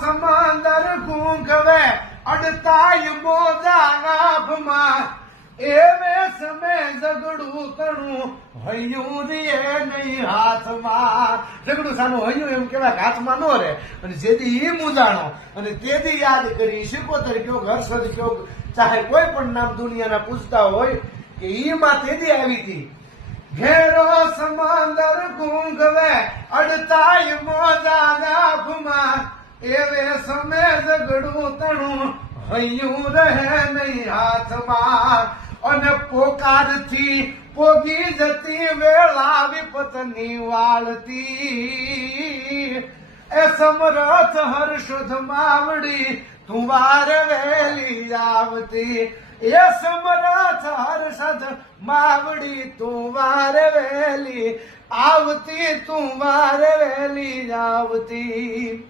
સમંદર ઘૂંઘવે અડતાય મોજા નાભમાં એવે સમે ઝઘડું તણું હૈયું રે નહીં હાથમાં ઝઘડું સાનું હૈયું એમ કેવાય કે હાથમાં નો રે અને જેથી ઈ મૂંઝાણો અને તેથી યાદ કરી શિકોતર કયો હર્ષદ કયો ચાહે કોઈ પણ નામ દુનિયાના પૂછતા હોય કે ઈ માં તેથી આવી હતી ઘેરો સમંદર ઘૂંઘવે અડતાય મોજા નાભમાં એવે સમે ઝઘડું તણું હૈયું રહે નહીં હાથમાં અને પોકારથી પોગી જતી વેળા વિપતની વાળતી એ સમરથ હર્ષદ માવડી તું વાર વહેલી આવતી એ સમરથ હર્ષદ માવડી તું વાર વહેલી આવતી તું વાર વહેલી આવતી